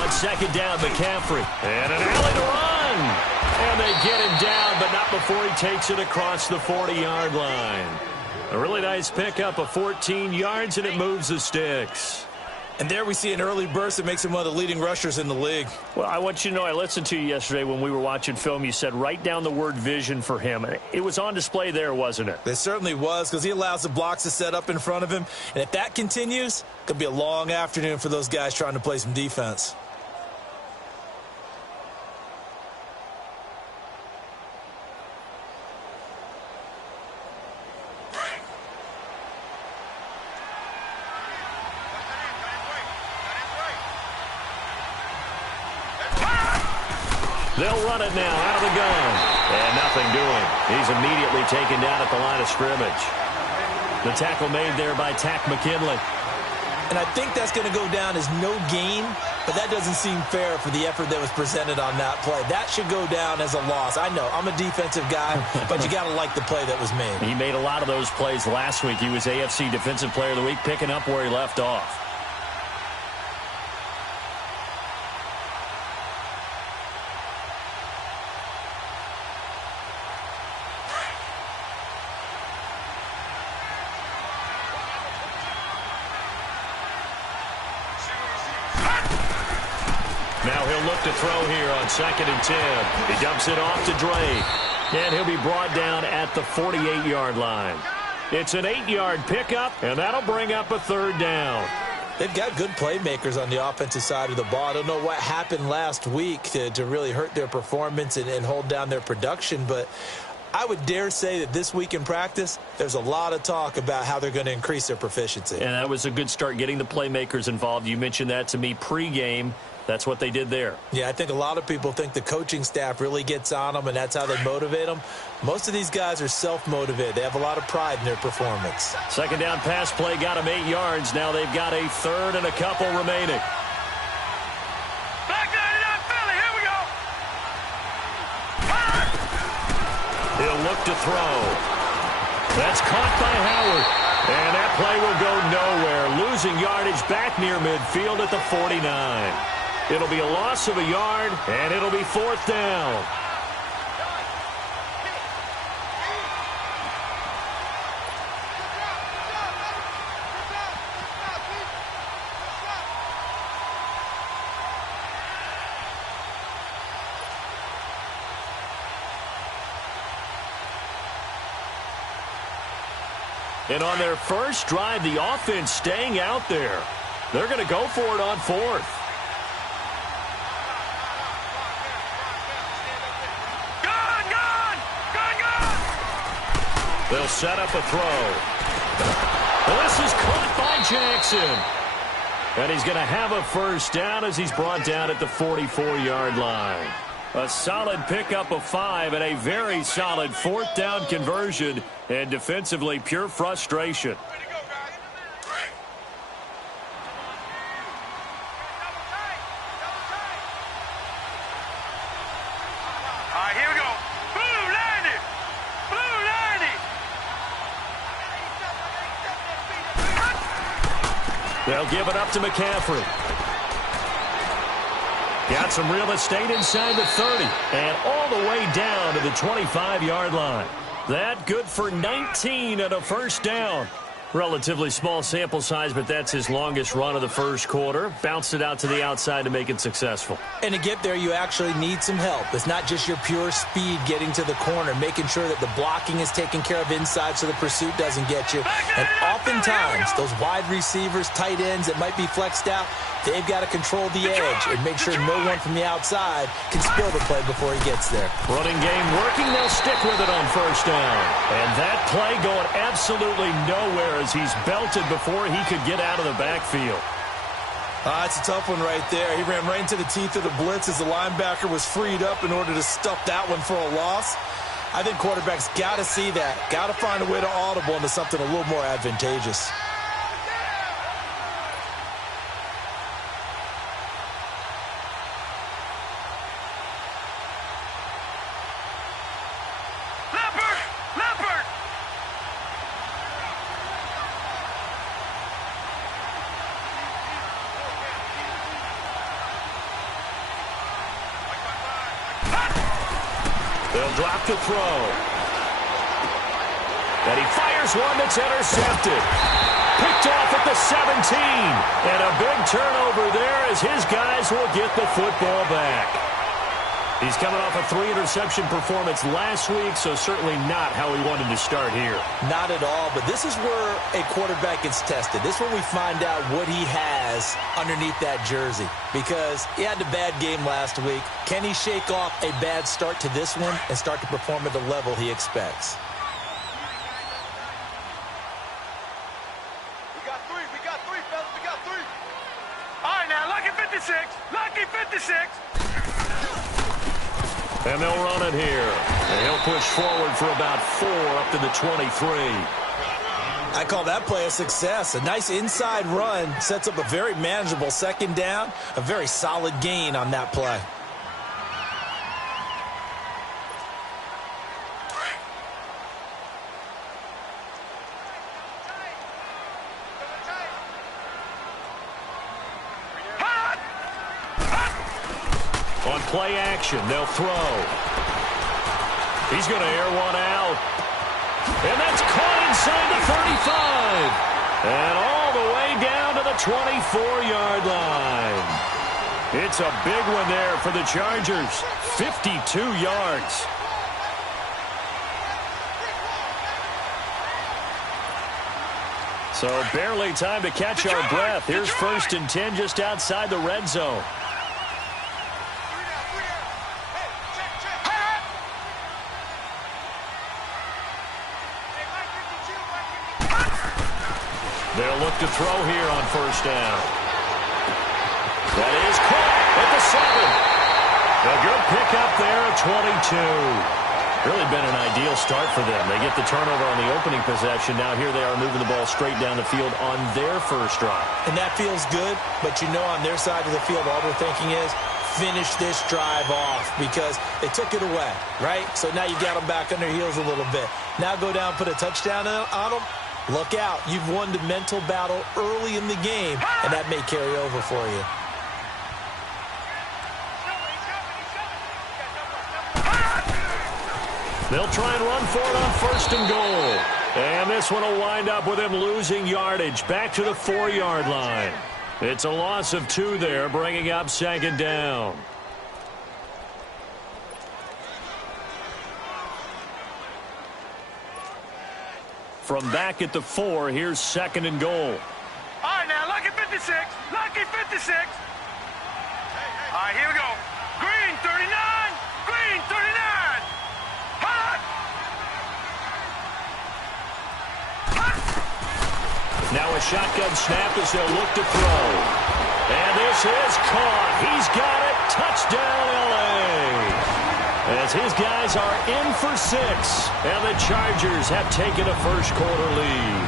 On second down, McCaffrey. And an alley to run. And they get him down, but not before he takes it across the 40-yard line. A really nice pickup of 14 yards, and it moves the sticks. And there we see an early burst that makes him one of the leading rushers in the league. Well, I want you to know I listened to you yesterday when we were watching film. You said write down the word vision for him. It was on display there, wasn't it? It certainly was, because he allows the blocks to set up in front of him. And if that continues, it could be a long afternoon for those guys trying to play some defense. They'll run it now out of the gun. And nothing doing. He's immediately taken down at the line of scrimmage. The tackle made there by Tack McKinley. And I think that's going to go down as no gain, but that doesn't seem fair for the effort that was presented on that play. That should go down as a loss. I know, I'm a defensive guy, but you got to like the play that was made. He made a lot of those plays last week. He was AFC Defensive Player of the Week, picking up where he left off. Now he'll look to throw here on 2nd and 10. He dumps it off to Drake. And he'll be brought down at the 48-yard line. It's an 8-yard pickup, and that'll bring up a 3rd down. They've got good playmakers on the offensive side of the ball. I don't know what happened last week to really hurt their performance and hold down their production, but I would dare say that this week in practice, there's a lot of talk about how they're going to increase their proficiency. And that was a good start, getting the playmakers involved. You mentioned that to me pregame. That's what they did there. Yeah, I think a lot of people think the coaching staff really gets on them, and that's how they motivate them. Most of these guys are self-motivated. They have a lot of pride in their performance. 2nd down pass play got them 8 yards. Now they've got a 3rd and a couple remaining. Back 99 Philly, here we go. He'll look to throw. That's caught by Howard. And that play will go nowhere. Losing yardage back near midfield at the 49. It'll be a loss of a yard, and it'll be 4th down. And on their first drive, the offense staying out there. They're going to go for it on 4th. They'll set up a throw. This is caught by Jackson. And he's going to have a 1st down as he's brought down at the 44-yard line. A solid pickup of 5 and a very solid 4th down conversion. And defensively, pure frustration. They'll give it up to McCaffrey. Got some real estate inside the 30 and all the way down to the 25-yard line. That good for 19 and a 1st down. Relatively small sample size, but that's his longest run of the first quarter. Bounced it out to the outside to make it successful. And to get there, you actually need some help. It's not just your pure speed getting to the corner, making sure that the blocking is taken care of inside so the pursuit doesn't get you. And oftentimes, those wide receivers, tight ends that might be flexed out, they've got to control the edge and make sure no one from the outside can spill the play before he gets there. Running game working. They'll stick with it on 1st down. And that play going absolutely nowhere as he's belted before he could get out of the backfield. It's a tough one right there. He ran right into the teeth of the blitz as the linebacker was freed up in order to stuff that one for a loss. I think quarterbacks got to see that. Got to find a way to audible into something a little more advantageous. They'll drop the throw. And he fires one that's intercepted. Picked off at the 17. And a big turnover there as his guys will get the football back. He's coming off a 3-interception performance last week, so certainly not how he wanted to start here. Not at all, but this is where a quarterback gets tested. This is where we find out what he has underneath that jersey, because he had a bad game last week. Can he shake off a bad start to this one and start to perform at the level he expects? We got three, fellas. We got three. All right, now, lucky 56. Lucky 56. And they'll run it here. And he'll push forward for about 4 up to the 23. I call that play a success. A nice inside run sets up a very manageable second down. A very solid gain on that play. On play action, they'll throw. He's going to air one out. And that's caught inside the 35. And all the way down to the 24-yard line. It's a big one there for the Chargers. 52 yards. So barely time to catch our breath. Here's 1st and 10 just outside the red zone. They'll look to throw here on 1st down. That is caught at the 7. A good pickup there at 22. Really been an ideal start for them. They get the turnover on the opening possession. Now here they are moving the ball straight down the field on their first drive. And that feels good, but you know on their side of the field all they're thinking is finish this drive off because they took it away, right? So now you got them back on their heels a little bit. Now go down, put a touchdown on them. Look out. You've won the mental battle early in the game, and that may carry over for you. They'll try and run for it on 1st and goal. And this one will wind up with him losing yardage back to the 4-yard line. It's a loss of 2 there, bringing up 2nd down. From back at the 4, here's 2nd and goal. All right, now, lucky 56. Lucky 56. All right, here we go. Green, 39. Green, 39. Hot. Hot. Now a shotgun snap as they'll look to throw. And this is caught. He's got it. Touchdown, L.A. As his guys are in for 6. And the Chargers have taken a first-quarter lead.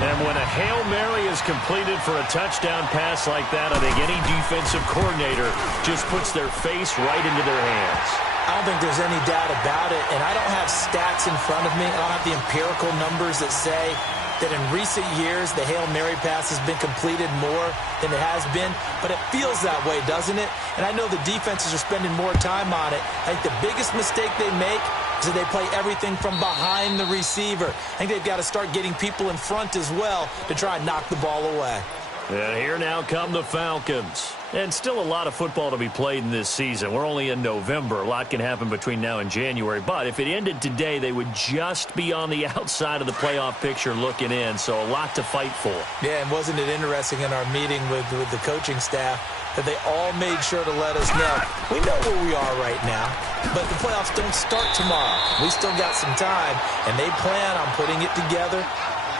And when a Hail Mary is completed for a touchdown pass like that, I think any defensive coordinator just puts their face right into their hands. I don't think there's any doubt about it, and I don't have stats in front of me. I don't have the empirical numbers that say that in recent years the Hail Mary pass has been completed more than it has been, but it feels that way, doesn't it? And I know the defenses are spending more time on it. I think the biggest mistake they make is that they play everything from behind the receiver. I think they've got to start getting people in front as well to try and knock the ball away. And here now come the Falcons. And still a lot of football to be played in this season. We're only in November. A lot can happen between now and January. But if it ended today, they would just be on the outside of the playoff picture looking in. So a lot to fight for. Yeah, and wasn't it interesting in our meeting with the coaching staff that they all made sure to let us know, we know where we are right now, but the playoffs don't start tomorrow. We still got some time, and they plan on putting it together,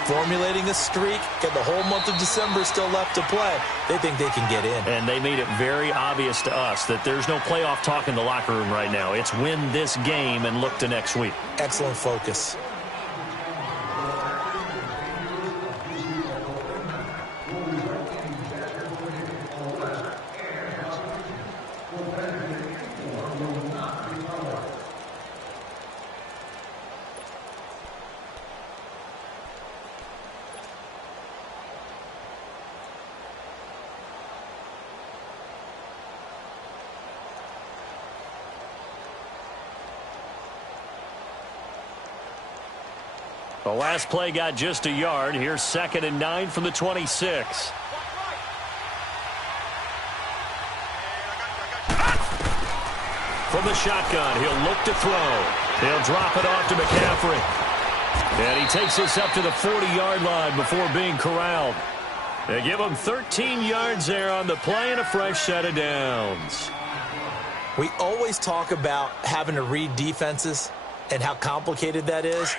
formulating a streak, and the whole month of December still left to play. They think they can get in. And they made it very obvious to us that there's no playoff talk in the locker room right now. It's win this game and look to next week. Excellent focus. The last play got just a yard. Here's 2nd and 9 from the 26. From the shotgun, he'll look to throw. He'll drop it off to McCaffrey. And he takes this up to the 40-yard line before being corralled. They give him 13 yards there on the play and a fresh set of downs. We always talk about having to read defenses and how complicated that is.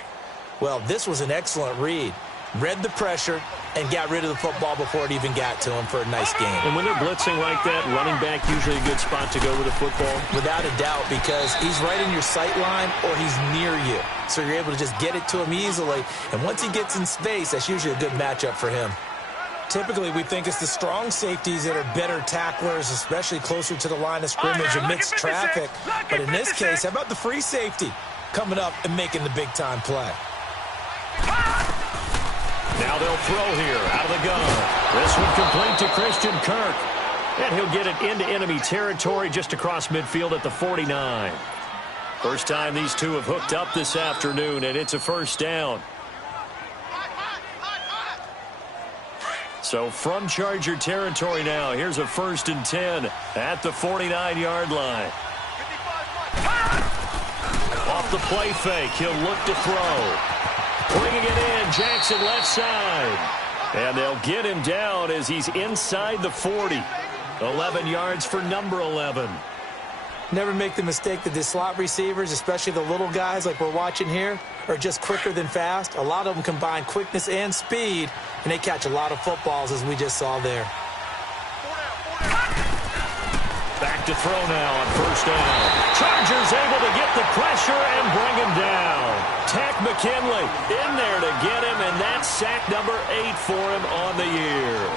Well, this was an excellent read. Read the pressure and got rid of the football before it even got to him for a nice game. And when they're blitzing like that, running back usually a good spot to go with the football? Without a doubt, because he's right in your sight line or he's near you. So you're able to just get it to him easily. And once he gets in space, that's usually a good matchup for him. Typically, we think it's the strong safeties that are better tacklers, especially closer to the line of scrimmage amidst traffic. But in this case, how about the free safety coming up and making the big-time play? Now they'll throw here out of the gun. This one complete to Christian Kirk. And he'll get it into enemy territory just across midfield at the 49. First time these two have hooked up this afternoon, and it's a first down. So from Charger territory now, here's a 1st and 10 at the 49-yard line. Off the play fake, he'll look to throw. Bringing it in, Jackson left side. And they'll get him down as he's inside the 40. 11 yards for number 11. Never make the mistake that the slot receivers, especially the little guys like we're watching here, are just quicker than fast. A lot of them combine quickness and speed, and they catch a lot of footballs, as we just saw there. Back to throw now on first down. Chargers able to get the pressure and bring him down. Tack McKinley in there to get him, and that's sack number 8 for him on the year.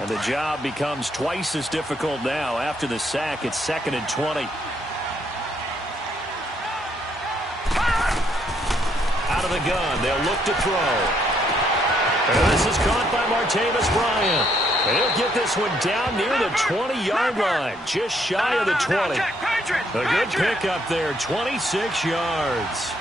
And the job becomes twice as difficult now. After the sack, it's 2nd and 20. Out of the gun, they'll look to throw. And this is caught by Martavis Bryant. And he'll get this one down near the 20-yard line, just shy of the 20. A good pickup there, 26 yards.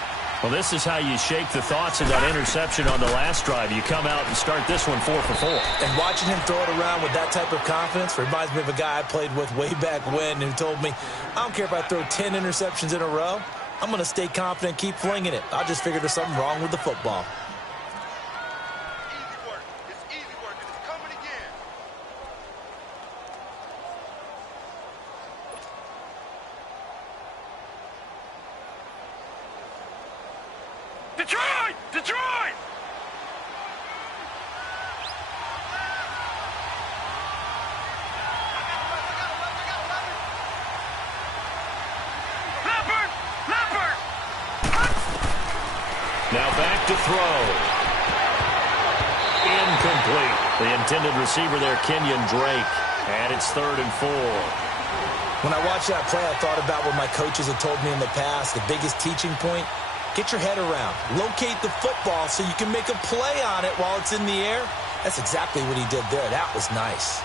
Well, this is how you shake the thoughts of that interception on the last drive. You come out and start this one 4 for 4. And watching him throw it around with that type of confidence reminds me of a guy I played with way back when who told me, I don't care if I throw 10 interceptions in a row. I'm going to stay confident and keep flinging it. I just figured there's something wrong with the football. Easy work. It's easy work, and it's coming again. Detroit! Detroit! Leopard! Leopard! Now back to throw. Incomplete. The intended receiver there, Kenyon Drake. And it's 3rd and 4. When I watched that play, I thought about what my coaches had told me in the past. The biggest teaching point, get your head around. Locate the football so you can make a play on it while it's in the air. That's exactly what he did there. That was nice.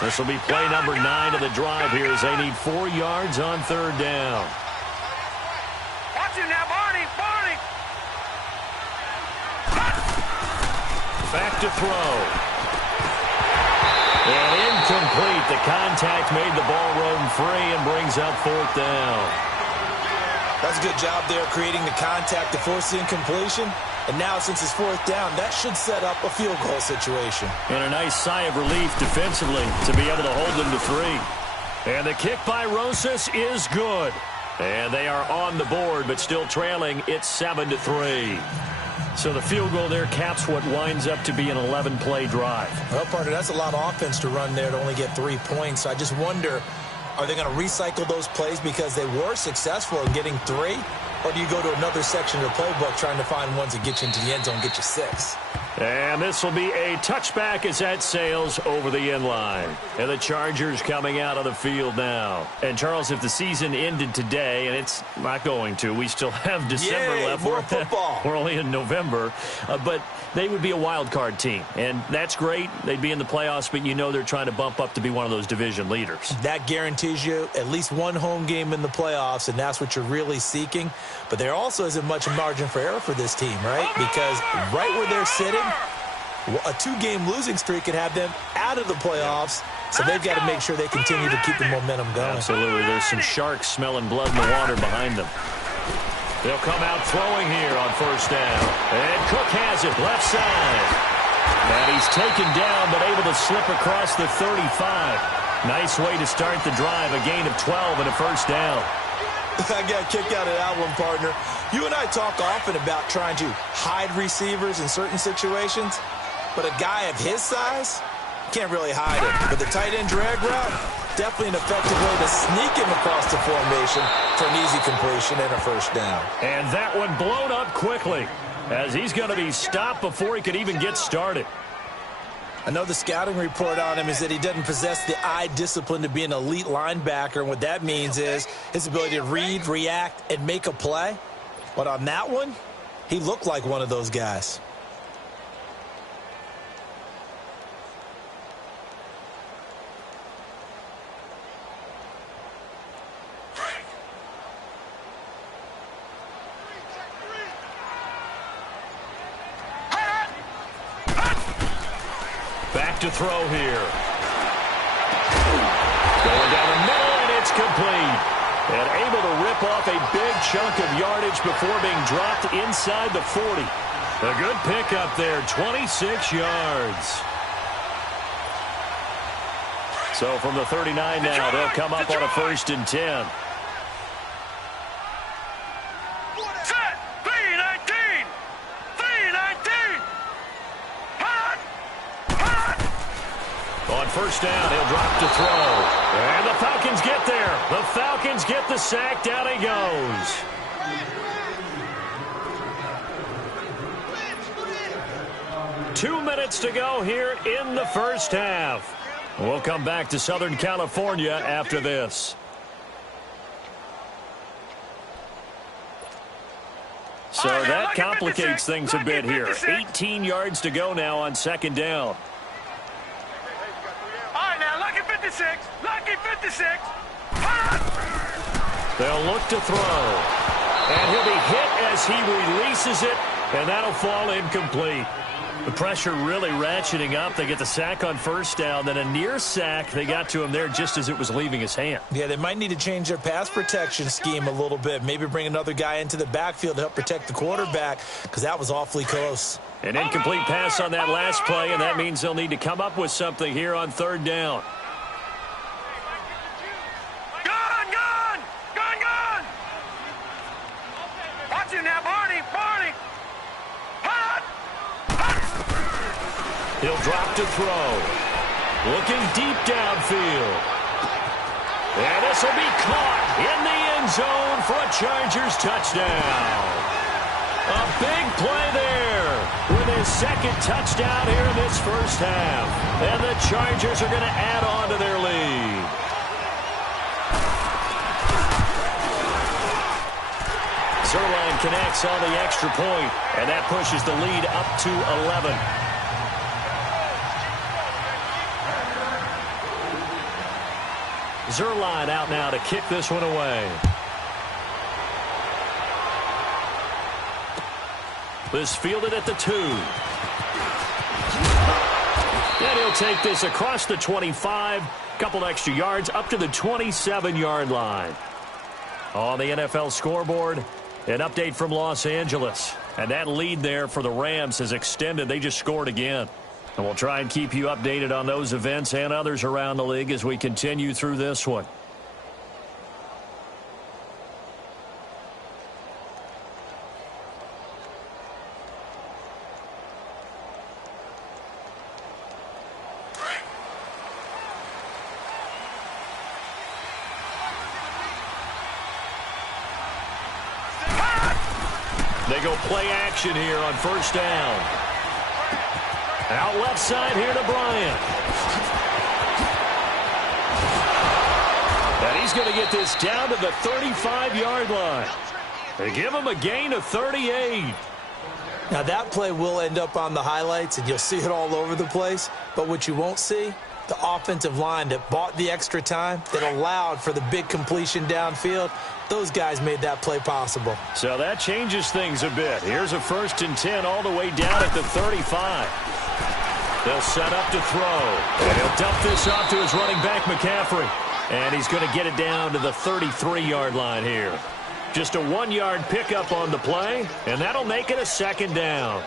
This will be play number 9 of the drive here as they need 4 yards on 3rd down. Watch it now, Barney! Barney! Back to throw. And incomplete. The contact made the ball roam free and brings up 4th down. That's a good job there creating the contact to force the incompletion. And now, since it's 4th down, that should set up a field goal situation. And a nice sigh of relief defensively to be able to hold them to 3. And the kick by Rosas is good. And they are on the board, but still trailing. It's 7-3. So the field goal there caps what winds up to be an 11-play drive. Well, partner, that's a lot of offense to run there to only get 3 points. I just wonder Are they going to recycle those plays because they were successful in getting 3? Or do you go to another section of the playbook trying to find ones that get you into the end zone, get you 6? And this will be a touchback as that sails over the end line. And the Chargers coming out of the field now. And, Charles, if the season ended today, and it's not going to, we still have December left. More football. We're only in November. But they would be a wild card team. And that's great. They'd be in the playoffs, but you know they're trying to bump up to be one of those division leaders. That guarantees you at least one home game in the playoffs, and that's what you're really seeking. But there also isn't much margin for error for this team, right? Because right where they're sitting, a 2-game losing streak could have them out of the playoffs, so they've got to make sure they continue to keep the momentum going. Absolutely. There's some sharks smelling blood in the water behind them. They'll come out throwing here on first down. And Cook has it left side. And he's taken down but able to slip across the 35. Nice way to start the drive, a gain of 12 and a first down. I got a kick out of that one, partner. You and I talk often about trying to hide receivers in certain situations, but a guy of his size can't really hide him. But the tight end drag route, definitely an effective way to sneak him across the formation for an easy completion and a first down. And that one blown up quickly as he's going to be stopped before he could even get started. I know the scouting report on him is that he doesn't possess the eye discipline to be an elite linebacker. And what that means is his ability to read, react, and make a play. But on that one, he looked like one of those guys. Back to throw here. Going down the middle, and it's complete. And able to rip off a big chunk of yardage before being dropped inside the 40. A good pickup there, 26 yards. So from the 39 now, they'll come up on a 1st and 10. On first down, he'll drop to throw. And the Falcons get there. The Falcons get the sack. Down he goes. Two minutes to go here in the first half. We'll come back to Southern California after this. So that complicates things a bit here. 18 yards to go now on second down. Lucky 56. They'll look to throw. And he'll be hit as he releases it, and that'll fall incomplete. The pressure really ratcheting up. They get the sack on first down, then a near sack. They got to him there just as it was leaving his hand. Yeah, they might need to change their pass protection scheme a little bit. Maybe bring another guy into the backfield to help protect the quarterback, because that was awfully close. An incomplete pass on that last play, and that means they'll need to come up with something here on third down. He'll drop to throw. Looking deep downfield. And this will be caught in the end zone for a Chargers touchdown. A big play there with his second touchdown here in this first half. And the Chargers are going to add on to their lead. Zerline connects on the extra point, and that pushes the lead up to 11. Zerline out now to kick this one away. This fielded at the 2. And he'll take this across the 25. Couple extra yards up to the 27-yard line. On the NFL scoreboard, an update from Los Angeles. And that lead there for the Rams has extended. They just scored again. And we'll try and keep you updated on those events and others around the league as we continue through this one. They go play action here on first down. Out left side here to Bryant. And he's going to get this down to the 35-yard line. They give him a gain of 38. Now, that play will end up on the highlights, and you'll see it all over the place. But what you won't see, the offensive line that bought the extra time, that allowed for the big completion downfield, those guys made that play possible. So that changes things a bit. Here's a 1st and 10 all the way down at the 35. They'll set up to throw. And he'll dump this off to his running back, McCaffrey. And he's going to get it down to the 33-yard line here. Just a 1-yard pickup on the play, and that'll make it a 2nd down.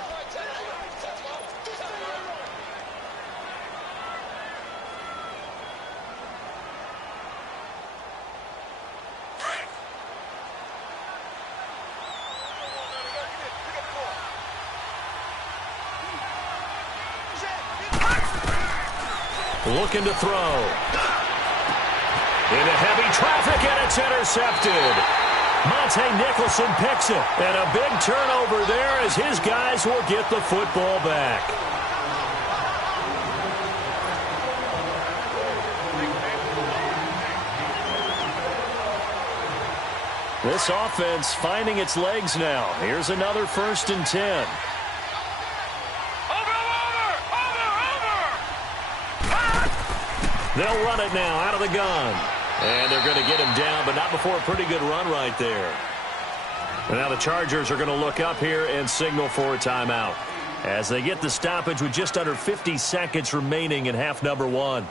Looking to throw. Into heavy traffic, and it's intercepted. Monte Nicholson picks it, and a big turnover there as his guys will get the football back. This offense finding its legs now. Here's another 1st and 10. They'll run it now out of the gun. And they're going to get him down, but not before a pretty good run right there. And now the Chargers are going to look up here and signal for a timeout as they get the stoppage with just under 50 seconds remaining in half number 1.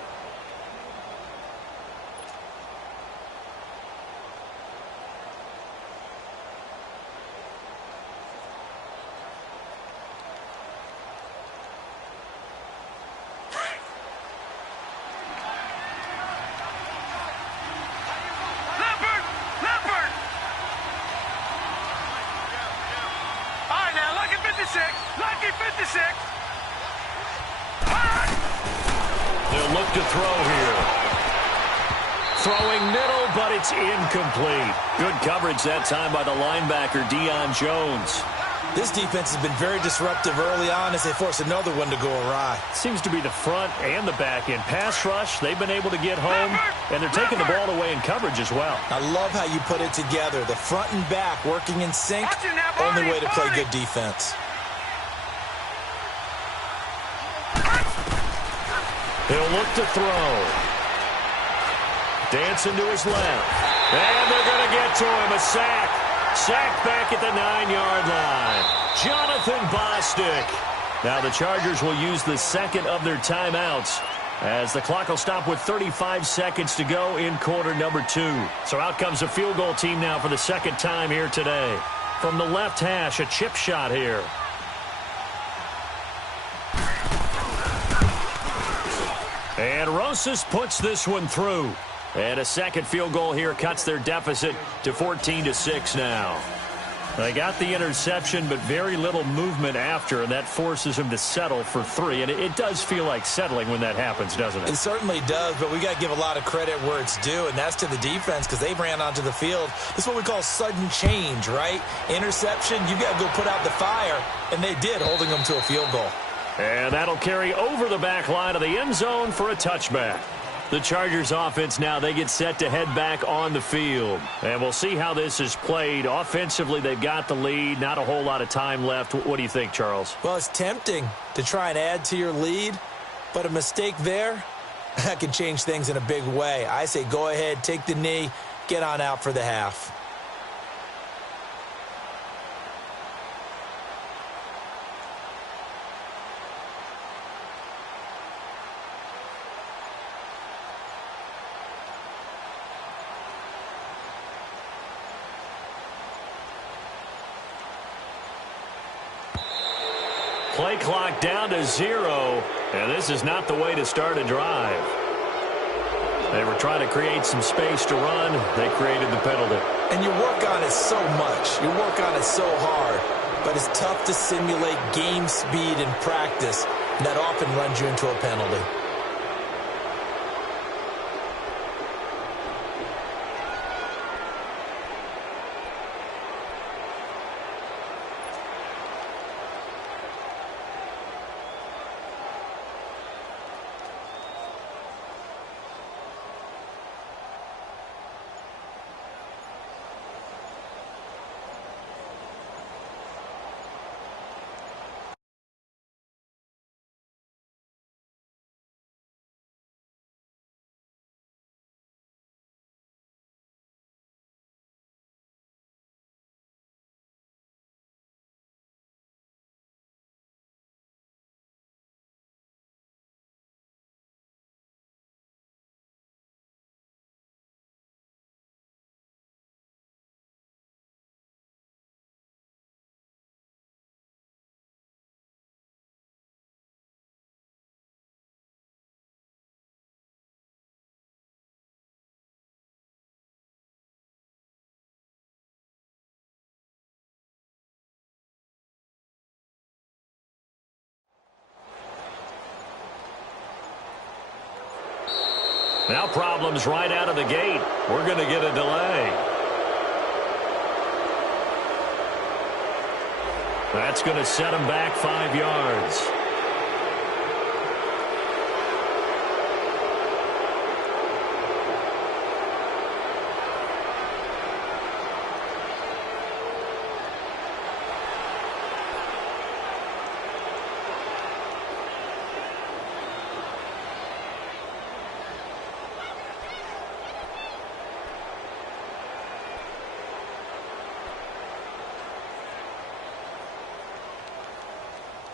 Lucky 56. They'll look to throw here. Throwing middle, but it's incomplete. Good coverage that time by the linebacker, Deion Jones. This defense has been very disruptive early on as they force another one to go awry. Seems to be the front and the back end. Pass rush, they've been able to get home, and they're taking the ball away in coverage as well. I love how you put it together. The front and back working in sync, only way to play good defense. He'll look to throw. Dancing to his left. And they're going to get to him. A sack. Sacked back at the 9-yard line. Jonathan Bostic. Now the Chargers will use the second of their timeouts as the clock will stop with 35 seconds to go in quarter number 2. So out comes a field goal team now for the second time here today. From the left hash, a chip shot here. And Rosas puts this one through. And a second field goal here cuts their deficit to 14-6 now. They got the interception, but very little movement after, and that forces him to settle for 3. And it does feel like settling when that happens, doesn't it? It certainly does, but we got to give a lot of credit where it's due, and that's to the defense because they ran onto the field. This is what we call sudden change, right? Interception, you got to go put out the fire, and they did, holding them to a field goal. And that'll carry over the back line of the end zone for a touchback. The Chargers offense now, they get set to head back on the field. And we'll see how this is played. Offensively, they've got the lead. Not a whole lot of time left. What do you think, Charles? Well, it's tempting to try and add to your lead, but a mistake there, that can change things in a big way. I say go ahead, take the knee, get on out for the half. Play clock down to 0, and this is not the way to start a drive. They were trying to create some space to run. They created the penalty. And you work on it so much. You work on it so hard. But it's tough to simulate game speed in practice. And that often runs you into a penalty. Now problems right out of the gate. We're going to get a delay. That's going to set him back 5 yards.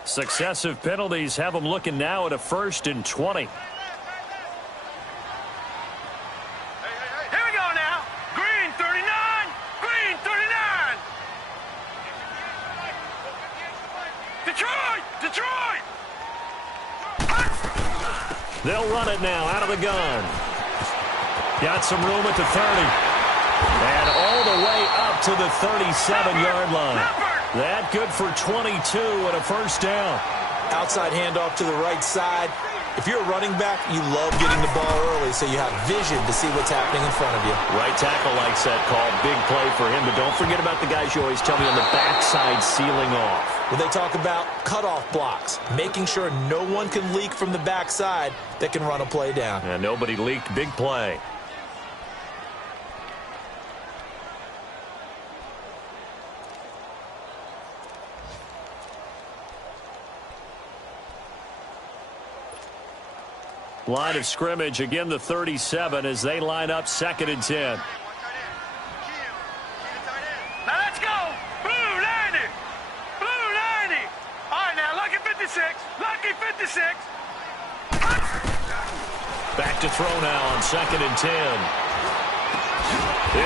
Successive penalties have them looking now at a 1st and 20. Here we go now. Green 39. Green 39. Detroit. Detroit. They'll run it now out of the gun. Got some room at the 30. And all the way up to the 37-yard line. That good for 22 and a 1st down. Outside handoff to the right side. If you're a running back, you love getting the ball early so you have vision to see what's happening in front of you. Right tackle likes that call. Big play for him. But don't forget about the guys you always tell me on the backside sealing off. When they talk about cutoff blocks, making sure no one can leak from the backside that can run a play down. And nobody leaked. Big play. Line of scrimmage, again the 37 as they line up 2nd and 10. Now let's go. Blue 90. Blue 90. All right, now, lucky 56. Lucky 56. Back to throw now on 2nd and 10.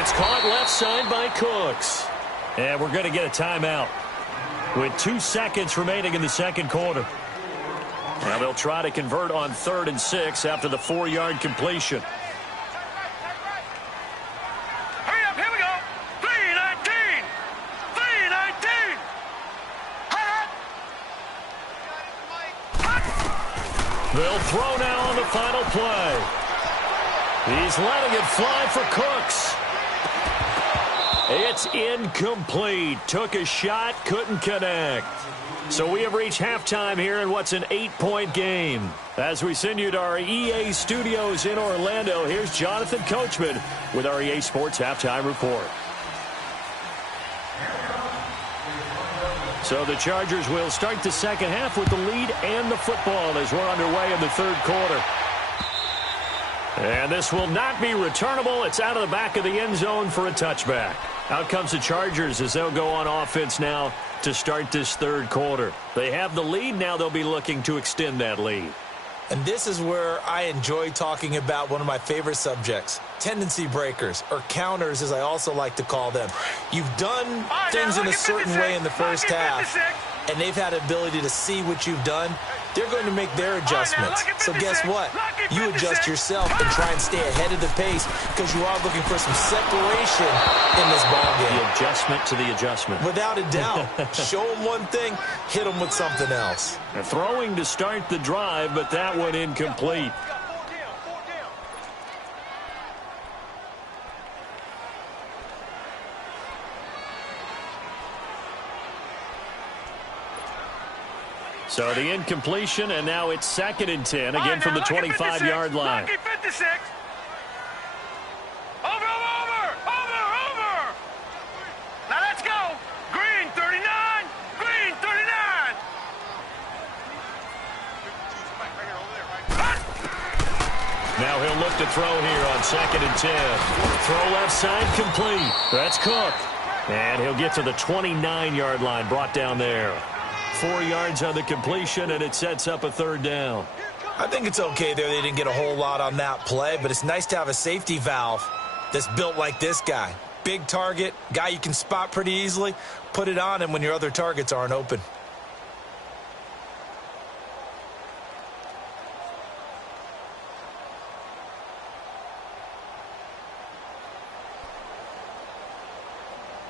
It's caught left side by Cooks. And we're going to get a timeout with 2 seconds remaining in the 2nd quarter. Now they'll try to convert on 3rd and 6 after the 4-yard completion. Hurry up, here we go. 319. 319. They'll throw now on the final play. He's letting it fly for Cooks. It's incomplete. Took a shot, couldn't connect. So we have reached halftime here in what's an 8-point game. As we send you to our EA studios in Orlando, here's Jonathan Coachman with our EA Sports Halftime Report. So the Chargers will start the 2nd half with the lead and the football as we're underway in the 3rd quarter. And this will not be returnable. It's out of the back of the end zone for a touchback. Out comes the Chargers as they'll go on offense now to start this 3rd quarter. They have the lead. Now they'll be looking to extend that lead. And this is where I enjoy talking about one of my favorite subjects, tendency breakers, or counters as I also like to call them. You've done things in a certain way in the first half, and they've had the ability to see what you've done. They're going to make their adjustments. So guess what? You adjust yourself and try and stay ahead of the pace because you are looking for some separation in this ball game. The adjustment to the adjustment. Without a doubt. Show them one thing, hit them with something else. They're throwing to start the drive, but that one incomplete. So the incompletion, and now it's 2nd and 10, again from the 25-yard line. Lucky 56. Over. Now let's go. Green 39. Green 39. Now he'll look to throw here on 2nd and 10. Throw left side complete. That's Cook. And he'll get to the 29-yard line, brought down there. 4 yards on the completion, and it sets up a 3rd down. I think it's okay there. They didn't get a whole lot on that play, but it's nice to have a safety valve that's built like this guy. Big target, guy you can spot pretty easily. Put it on him when your other targets aren't open.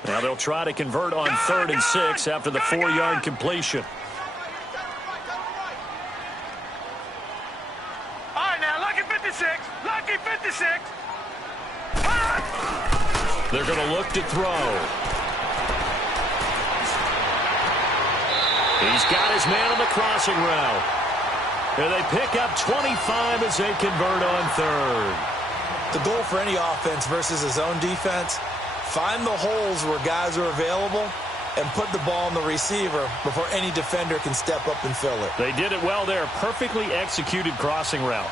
Now they'll try to convert on 3rd and 6 after the 4-yard completion. All right, now, lucky 56. Lucky 56. They're going to look to throw. He's got his man on the crossing route. And they pick up 25 as they convert on third. The goal for any offense versus his own defense, find the holes where guys are available and put the ball on the receiver before any defender can step up and fill it. They did it well there. Perfectly executed crossing route.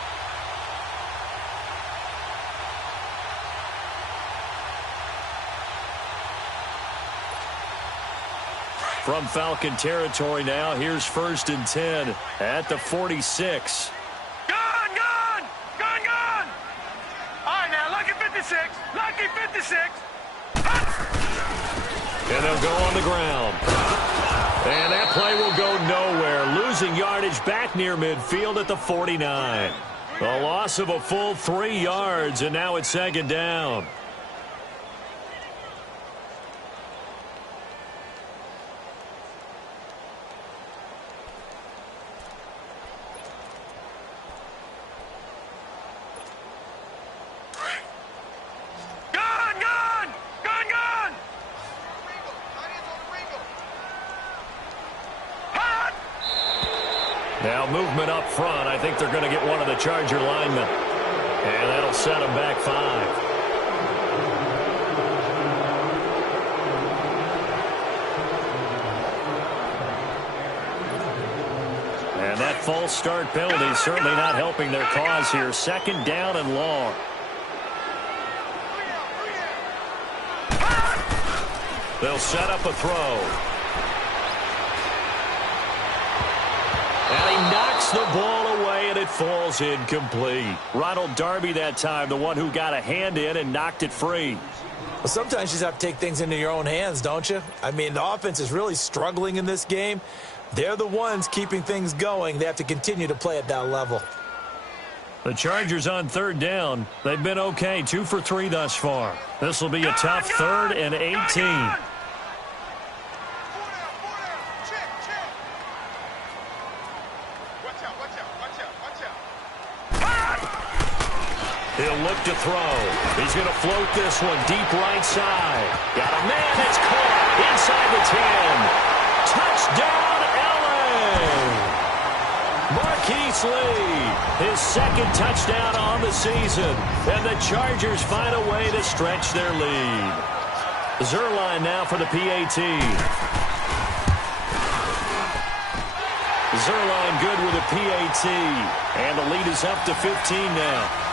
From Falcon territory now, here's 1st and 10 at the 46. Gone, gone, gone, gone. All right, now, lucky 56, lucky 56. And they'll go on the ground. And that play will go nowhere. Losing yardage back near midfield at the 49. A loss of a full 3 yards, and now it's 2nd down. Now movement up front. I think they're going to get one of the Charger linemen. And that'll set them back 5. And that false start penalty is certainly not helping their cause here. 2nd down and long. They'll set up a throw. And he knocks the ball away, and it falls incomplete. Ronald Darby that time, the one who got a hand in and knocked it free. Well, sometimes you just have to take things into your own hands, don't you? I mean, the offense is really struggling in this game. They're the ones keeping things going. They have to continue to play at that level. The Chargers on 3rd down. They've been okay, 2 for 3 thus far. This will be a tough 3rd and 18. He'll look to throw. He's going to float this one deep right side. Got a man that's caught inside the 10. Touchdown, LA! Marquise Lee, his 2nd touchdown on the season. And the Chargers find a way to stretch their lead. Zerline now for the PAT. Zerline good with a PAT. And the lead is up to 15 now.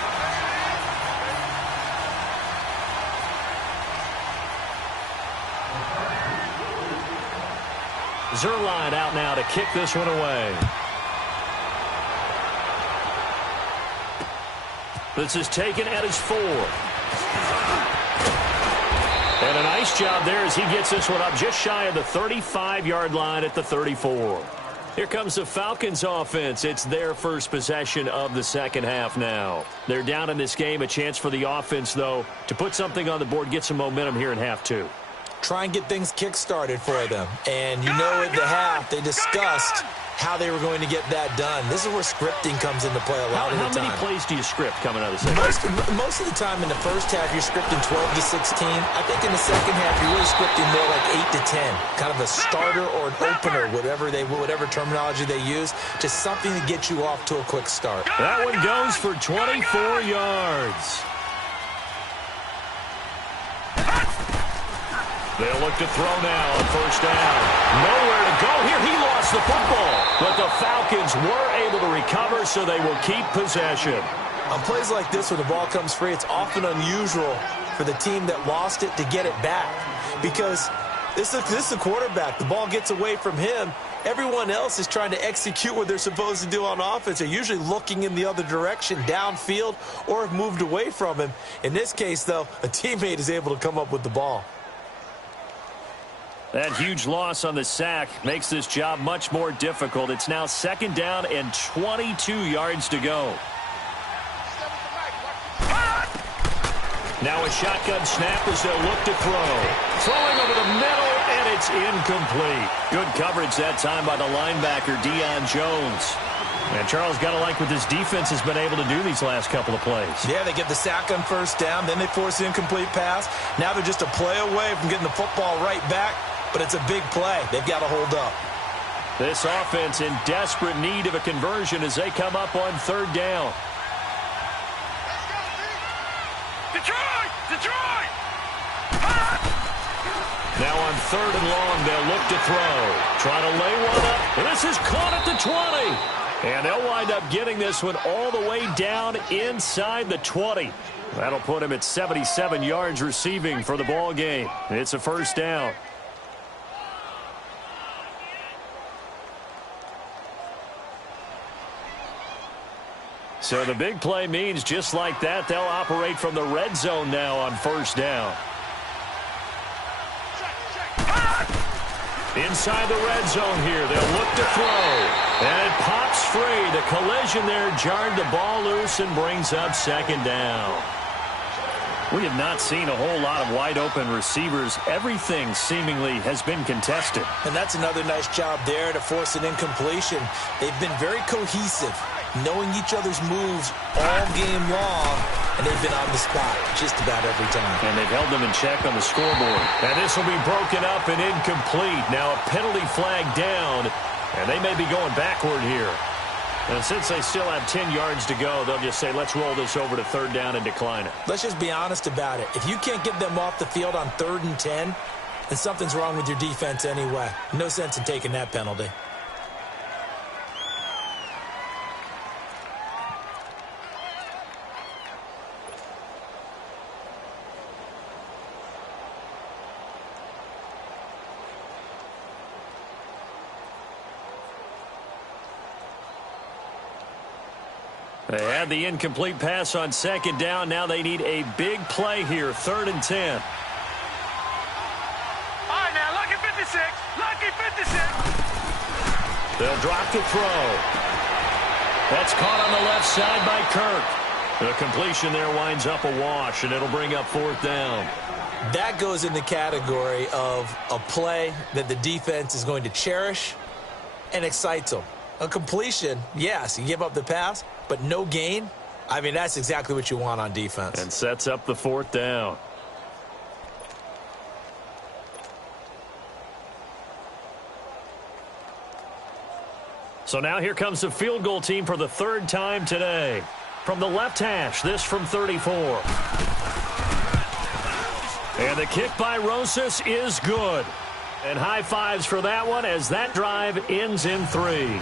Zerline out now to kick this one away. This is taken at his 4. And a nice job there as he gets this one up just shy of the 35-yard line at the 34. Here comes the Falcons offense. It's their first possession of the 2nd half now. They're down in this game. A chance for the offense, though, to put something on the board, get some momentum here in half 2. Try and get things kick-started for them. And you know at the half, they discussed how they were going to get that done. This is where scripting comes into play a lot of the time. How many plays do you script coming out of the 2nd half? Most of the time in the 1st half, you're scripting 12 to 16. I think in the 2nd half, you're really scripting more like 8 to 10. Kind of a starter or an opener, whatever terminology they use. Just something to get you off to a quick start. That one goes for 24 yards. They'll look to throw now on 1st down. Nowhere to go here. He lost the football. But the Falcons were able to recover, so they will keep possession. On plays like this where the ball comes free, it's often unusual for the team that lost it to get it back. Because this is the quarterback. The ball gets away from him. Everyone else is trying to execute what they're supposed to do on offense. They're usually looking in the other direction, downfield, or have moved away from him. In this case, though, a teammate is able to come up with the ball. That huge loss on the sack makes this job much more difficult. It's now 2nd down and 22 yards to go. Now a shotgun snap as they'll look to throw. Throwing over the middle, and it's incomplete. Good coverage that time by the linebacker, Deion Jones. And Charles, got to like what this defense has been able to do these last couple of plays. Yeah, they get the sack on first down, then they force an incomplete pass. Now they're just a play away from getting the football right back, but it's a big play. They've got to hold up. This offense in desperate need of a conversion as they come up on third down. Detroit! Detroit! Now on third and long, they'll look to throw. Try to lay one up. This is caught at the 20. And they'll wind up getting this one all the way down inside the 20. That'll put him at 77 yards receiving for the ball game. It's a first down. So the big play means just like that, they'll operate from the red zone now on first down. Inside the red zone here, they'll look to throw. And it pops free. The collision there jarred the ball loose and brings up second down. We have not seen a whole lot of wide-open receivers. Everything seemingly has been contested. And that's another nice job there to force an incompletion. They've been very cohesive, knowing each other's moves all game long, and they've been on the spot just about every time. And they've held them in check on the scoreboard. And this will be broken up and incomplete. Now a penalty flag down, and they may be going backward here. And since they still have 10 yards to go, they'll just say, let's roll this over to third down and decline it. Let's just be honest about it. If you can't get them off the field on 3rd and 10, then something's wrong with your defense anyway. No sense in taking that penalty. They had the incomplete pass on second down. Now they need a big play here, 3rd and 10. All right, now, lucky 56. Lucky 56. They'll drop to throw. That's caught on the left side by Kirk. The completion there winds up a wash, and it'll bring up 4th down. That goes in the category of a play that the defense is going to cherish and excites them. A completion, yes, you give up the pass, but no gain. I mean, that's exactly what you want on defense. And sets up the 4th down. So now here comes the field goal team for the 3rd time today. From the left hash, this from 34. And the kick by Rosas is good. And high fives for that one as that drive ends in 3.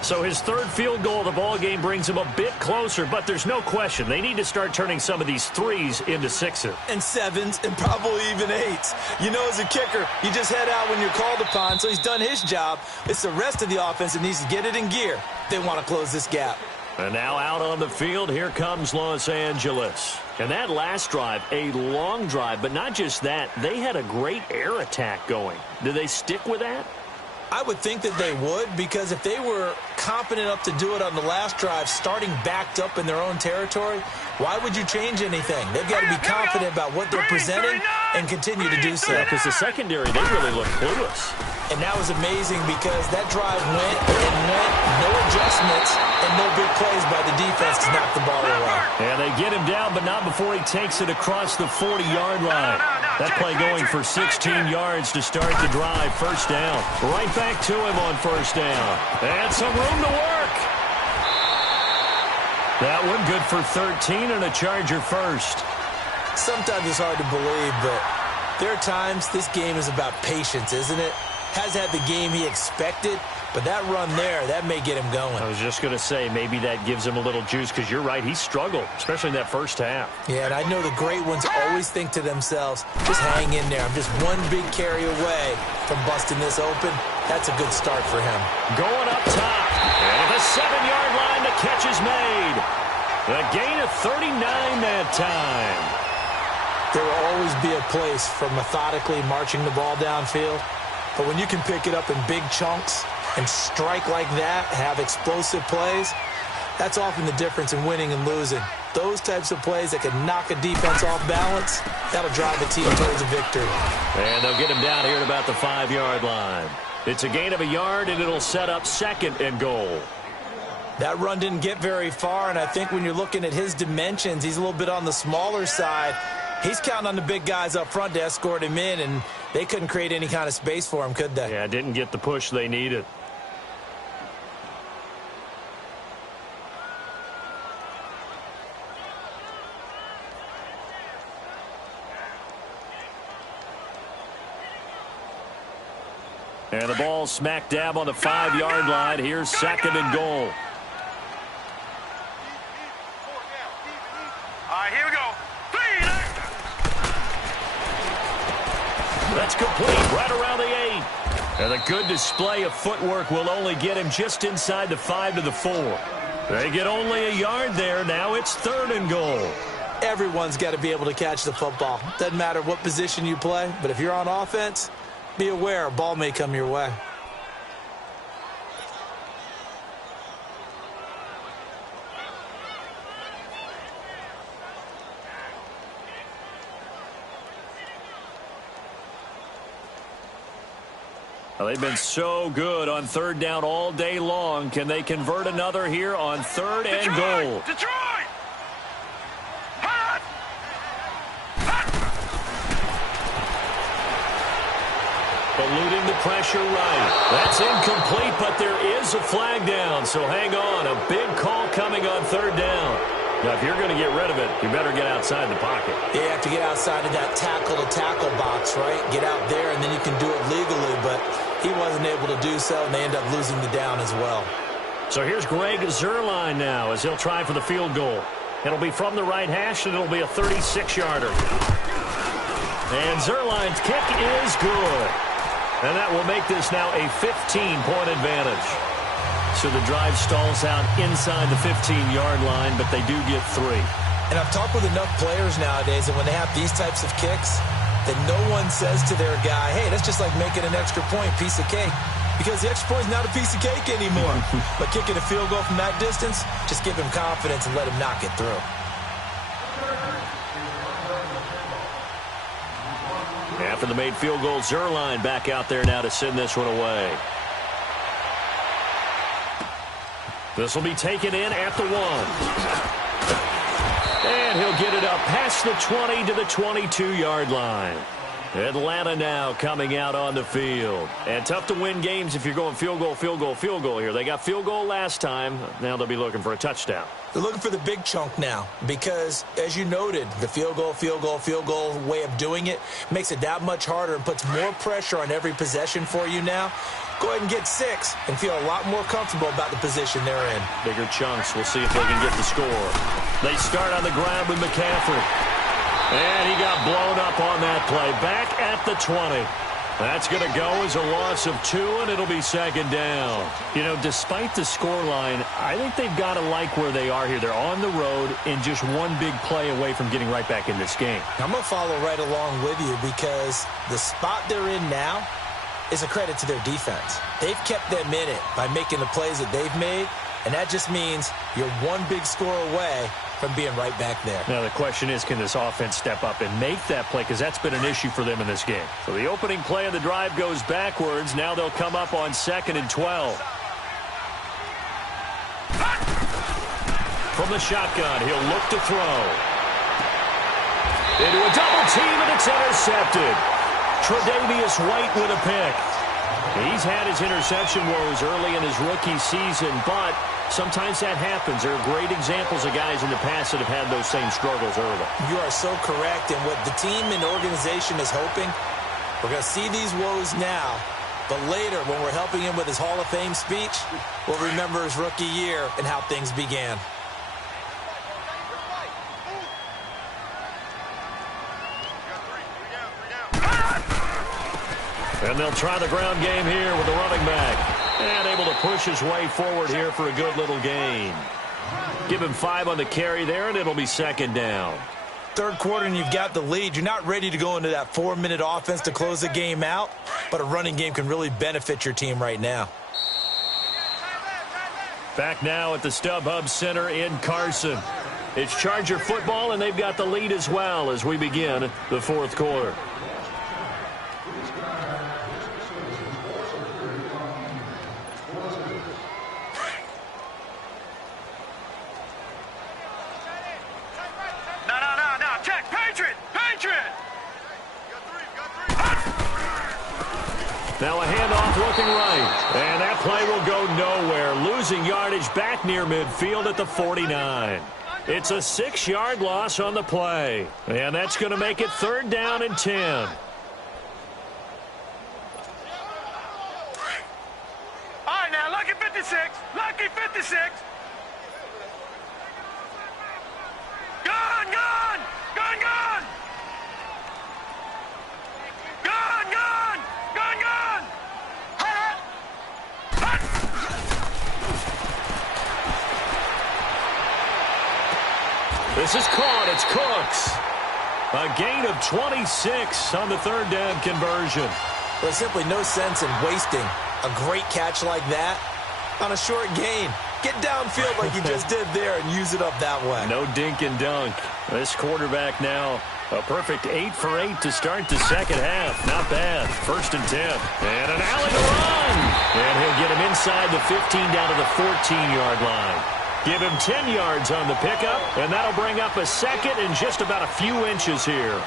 So his 3rd field goal of the ball game brings him a bit closer, but there's no question they need to start turning some of these 3s into 6s. And 7s and probably even 8s. You know, as a kicker, you just head out when you're called upon, so he's done his job. It's the rest of the offense that needs to get it in gear. They want to close this gap. And now out on the field, here comes Los Angeles. And that last drive, a long drive, but not just that, they had a great air attack going. Do they stick with that? I would think that they would, because if they were confident enough to do it on the last drive, starting backed up in their own territory, why would you change anything? They've got to be confident about what they're presenting and continue to do so. Because the secondary, they really look clueless. And that was amazing because that drive went and went, no adjustments, and no big plays by the defense to knock the ball away. And they get him down, but not before he takes it across the 40-yard line. That play going for 16 yards to start the drive. First down. Right back to him on first down. And some room to work. That one good for 13 and a Charger first. Sometimes it's hard to believe, but there are times this game is about patience, isn't it? Has had the game he expected, but that run there, that may get him going. I was just going to say, maybe that gives him a little juice, because you're right, he struggled, especially in that first half. Yeah, and I know the great ones always think to themselves, just hang in there. I'm just one big carry away from busting this open. That's a good start for him. Going up top, and at the 7-yard line, the catch is made. A gain of 39 that time. There will always be a place for methodically marching the ball downfield. But when you can pick it up in big chunks and strike like that, have explosive plays, that's often the difference in winning and losing. Those types of plays that can knock a defense off balance, that'll drive a team towards a victory. And they'll get him down here at about the 5-yard line. It's a gain of a yard, and it'll set up 2nd and goal. That run didn't get very far, and I think when you're looking at his dimensions, he's a little bit on the smaller side. He's counting on the big guys up front to escort him in, and they couldn't create any kind of space for him, could they? Yeah, didn't get the push they needed. And the ball smack dab on the 5-yard line. Here's second and goal. All right, here we go. That's complete right around the 8. And a good display of footwork will only get him just inside the 5 to the 4. They get only a yard there. Now it's third and goal. Everyone's got to be able to catch the football. Doesn't matter what position you play, but if you're on offense, be aware a ball may come your way. Well, they've been so good on third down all day long. Can they convert another here on third and goal? Detroit! Eluding the pressure right. That's incomplete, but there is a flag down. So hang on. A big call coming on third down. Now, if you're going to get rid of it, you better get outside the pocket. Yeah, you have to get outside of that tackle-to-tackle box, right? Get out there, and then you can do it legally. But he wasn't able to do so, and they end up losing the down as well. So here's Greg Zuerlein now as he'll try for the field goal. It'll be from the right hash, and it'll be a 36-yarder. And Zuerlein's kick is good. And that will make this now a 15-point advantage. So the drive stalls out inside the 15-yard line, but they do get 3. And I've talked with enough players nowadays that when they have these types of kicks, that no one says to their guy, hey, that's just like making an extra point, piece of cake. Because the extra point is not a piece of cake anymore. But kicking a field goal from that distance, just give him confidence and let him knock it through. After the made field goal, Zuerlein back out there now to send this one away. This will be taken in at the 1. And he'll get it up past the 20 to the 22-yard line. Atlanta now coming out on the field. And tough to win games if you're going field goal, field goal, field goal here. They got field goal last time. Now they'll be looking for a touchdown. They're looking for the big chunk now because, as you noted, the field goal way of doing it makes it that much harder and puts more pressure on every possession for you now. Go ahead and get 6 and feel a lot more comfortable about the position they're in. Bigger chunks. We'll see if they can get the score. They start on the ground with McCaffrey. And he got blown up on that play. Back at the 20. That's going to go as a loss of 2, and it'll be second down. You know, despite the scoreline, I think they've got to like where they are here. They're on the road and just one big play away from getting right back in this game. I'm going to follow right along with you because the spot they're in now is a credit to their defense. They've kept them in it by making the plays that they've made, and that just means you're one big score away from being right back there. Now the question is, can this offense step up and make that play? Because that's been an issue for them in this game. So the opening play of the drive goes backwards. Now they'll come up on 2nd and 12. From the shotgun, he'll look to throw. Into a double team, and it's intercepted. Tre'Davious White with a pick. He's had his interception woes early in his rookie season, but sometimes that happens. There are great examples of guys in the past that have had those same struggles early. You are so correct, and what the team and organization is hoping, we're going to see these woes now, but later when we're helping him with his Hall of Fame speech, we'll remember his rookie year and how things began. And they'll try the ground game here with the running back. And able to push his way forward here for a good little gain. Give him 5 on the carry there, and it'll be second down. Third quarter, and you've got the lead. You're not ready to go into that 4-minute offense to close the game out, but a running game can really benefit your team right now. Back now at the StubHub Center in Carson. It's Charger football, and they've got the lead as well as we begin the fourth quarter. looking right. And that play will go nowhere, losing yardage back near midfield at the 49. It's a 6-yard loss on the play. And that's going to make it 3rd down and 10. All right, now, lucky 56. Lucky 56. Gun, gun! Gun, gun! Gun, gun! Gun, gun! Hut, hut! This is caught. It's Cooks. A gain of 26 on the 3rd down conversion. There's simply no sense in wasting a great catch like that on a short gain. Get downfield like you just did there and use it up that way. No dink and dunk. This quarterback now a perfect 8 for 8 to start the second half. Not bad. 1st and 10. And an alley to run. And he'll get him inside the 15 down to the 14-yard line. Give him 10 yards on the pickup, and that'll bring up a second and just about a few inches here.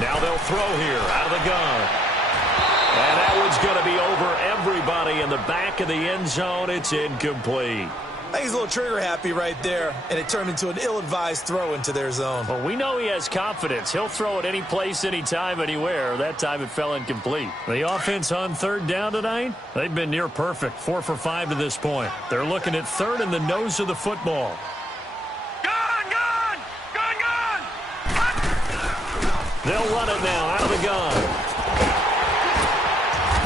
Now they'll throw here out of the gun. And that one's going to be over everybody in the back of the end zone. It's incomplete. I think he's a little trigger happy right there, and it turned into an ill-advised throw into their zone. Well, we know he has confidence. He'll throw it any place, anytime, anywhere. That time it fell incomplete. The offense on 3rd down tonight, they've been near perfect. 4 for 5 to this point. They're looking at 3rd in the nose of the football. Gun, gun! Gun, gun! They'll run it now out of the gun.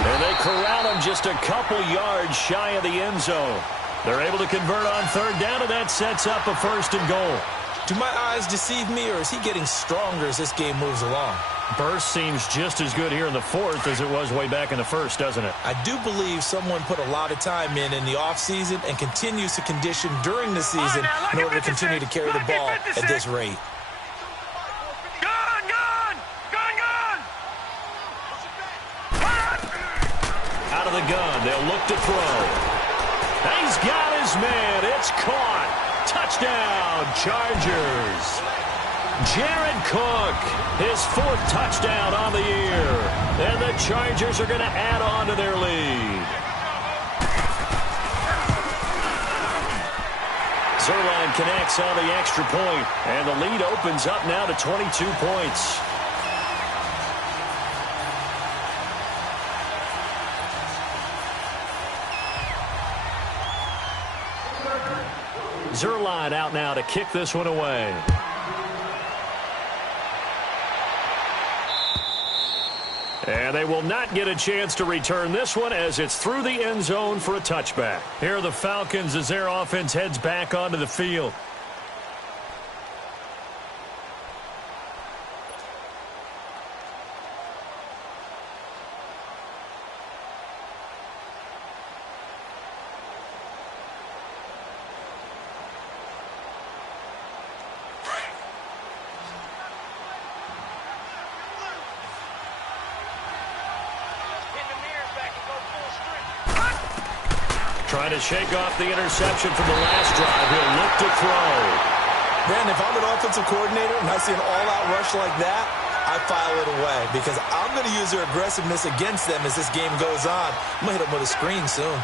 And they corral him just a couple yards shy of the end zone. They're able to convert on 3rd down, and that sets up a 1st and goal. Do my eyes deceive me, or is he getting stronger as this game moves along? Burst seems just as good here in the 4th as it was way back in the 1st, doesn't it? I do believe someone put a lot of time in the offseason and continues to condition during the season in order to continue to carry the ball at this rate. Gun, gun! Gun, gun! Out of the gun, they'll look to throw. He's got his man. It's caught. Touchdown, Chargers. Jared Cook, his 4th touchdown on the year. And the Chargers are going to add on to their lead. Zerline connects on the extra point, and the lead opens up now to 22 points. Zerline out now to kick this one away. And they will not get a chance to return this one as it's through the end zone for a touchback. Here are the Falcons as their offense heads back onto the field. Trying to shake off the interception from the last drive. He'll look to throw. Brandon, if I'm an offensive coordinator and I see an all-out rush like that, I file it away because I'm going to use their aggressiveness against them as this game goes on. I'm going to hit them with a screen soon.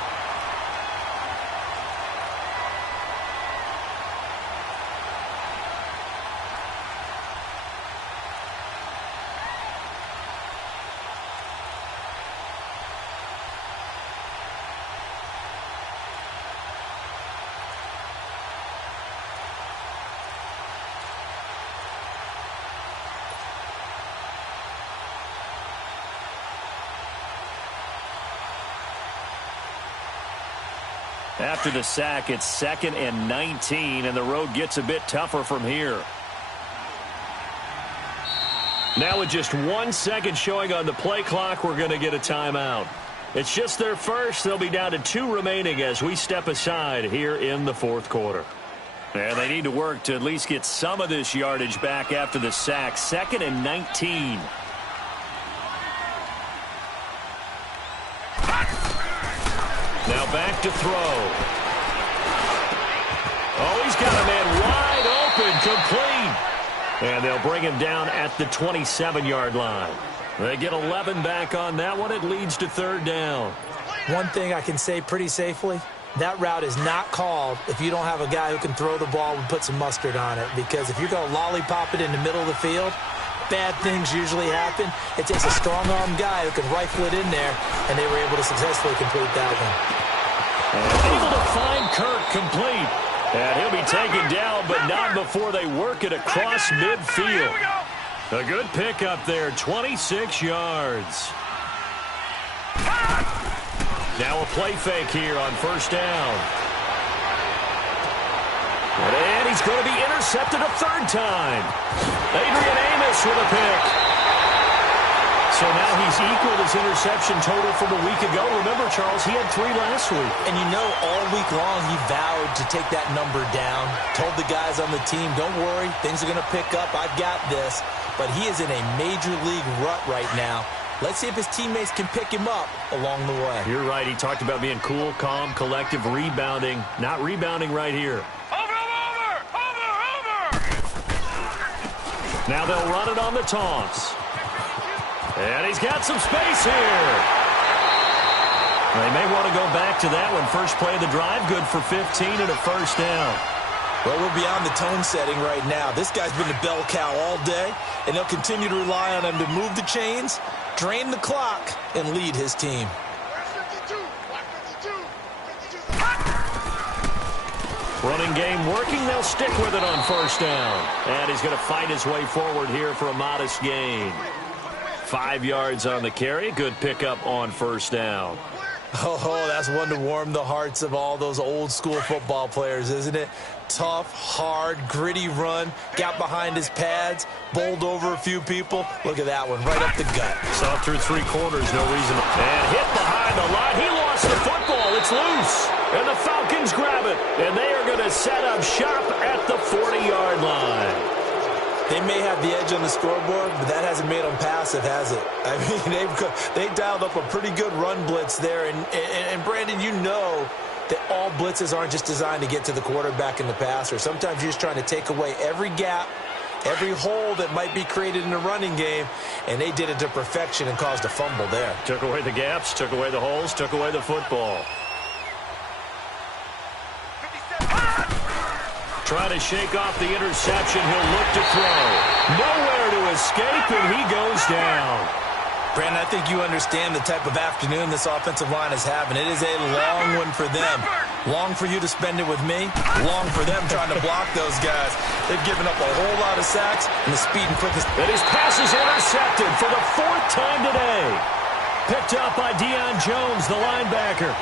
After the sack, it's 2nd and 19, and the road gets a bit tougher from here. Now with just 1 second showing on the play clock, we're going to get a timeout. It's just their first. They'll be down to 2 remaining as we step aside here in the 4th quarter. And they need to work to at least get some of this yardage back after the sack. 2nd and 19. Now back to throw. Oh, he's got a man wide open, complete. And they'll bring him down at the 27-yard line. They get 11 back on that one. It leads to third down. One thing I can say pretty safely, that route is not called if you don't have a guy who can throw the ball and put some mustard on it. Because if you're going to lollipop it in the middle of the field, bad things usually happen. It takes a strong-arm guy who can rifle it in there, and they were able to successfully complete that one. And able to find Kirk complete. And he'll be taken down, but not before they work it across midfield. A good pickup there, 26 yards. Now a play fake here on first down. And he's going to be intercepted a third time. Adrian Amos with a pick. So now he's equaled his interception total from a week ago. Remember, Charles, he had 3 last week. And you know, all week long he vowed to take that number down. Told the guys on the team, don't worry, things are going to pick up. I've got this. But he is in a major league rut right now. Let's see if his teammates can pick him up along the way. You're right. He talked about being cool, calm, collective, rebounding. Not rebounding right here. Over! Now they'll run it on the toss. And he's got some space here. They may want to go back to that one. First play of the drive, good for 15 and a first down. Well, we're beyond the tone setting right now. This guy's been the bell cow all day, and they'll continue to rely on him to move the chains, drain the clock, and lead his team. Running game working. They'll stick with it on first down. And he's going to fight his way forward here for a modest gain. 5 yards on the carry. Good pickup on first down. Oh, that's one to warm the hearts of all those old-school football players, isn't it? Tough, hard, gritty run. Got behind his pads, bowled over a few people. Look at that one, right up the gut. Saw through 3 quarters, no reason. And hit behind the line. He lost the football. It's loose. And the Falcons grab it. And they are going to set up shop at the 40-yard line. They may have the edge on the scoreboard, but that hasn't made them passive, has it? I mean, they dialed up a pretty good run blitz there. And Brandon, you know that all blitzes aren't just designed to get to the quarterback and the passer. Sometimes you're just trying to take away every gap, every hole that might be created in the running game, and they did it to perfection and caused a fumble there. Took away the gaps, took away the holes, took away the football. Trying to shake off the interception. He'll look to throw. Nowhere to escape, and he goes down. Brandon, I think you understand the type of afternoon this offensive line is having. It is a long one for them. Long for you to spend it with me. Long for them trying to block those guys. They've given up a whole lot of sacks, and the speed and quickness. And his pass is intercepted for the 4th time today. Picked up by Deion Jones, the linebacker.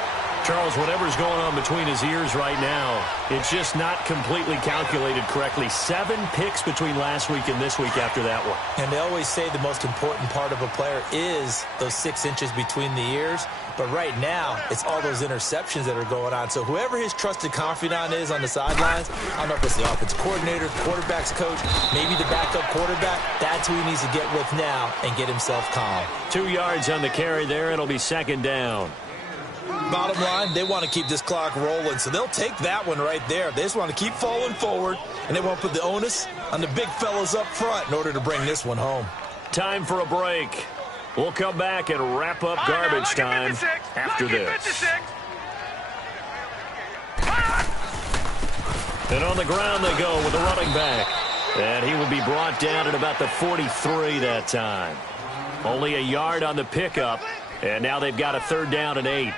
Charles, whatever's going on between his ears right now, it's just not completely calculated correctly. 7 picks between last week and this week after that one. And they always say the most important part of a player is those 6 inches between the ears. But right now, it's all those interceptions that are going on. So whoever his trusted confidant is on the sidelines, I don't know if it's the offensive coordinator, quarterback's coach, maybe the backup quarterback, that's who he needs to get with now and get himself calm. 2 yards on the carry there. It'll be 2nd down. Bottom line, they want to keep this clock rolling, so they'll take that one right there. They just want to keep falling forward, and they want to put the onus on the big fellas up front in order to bring this one home. Time for a break. We'll come back and wrap up garbage time after this. And on the ground they go with the running back. And he will be brought down at about the 43 that time. Only a yard on the pickup, and now they've got a 3rd down and 8.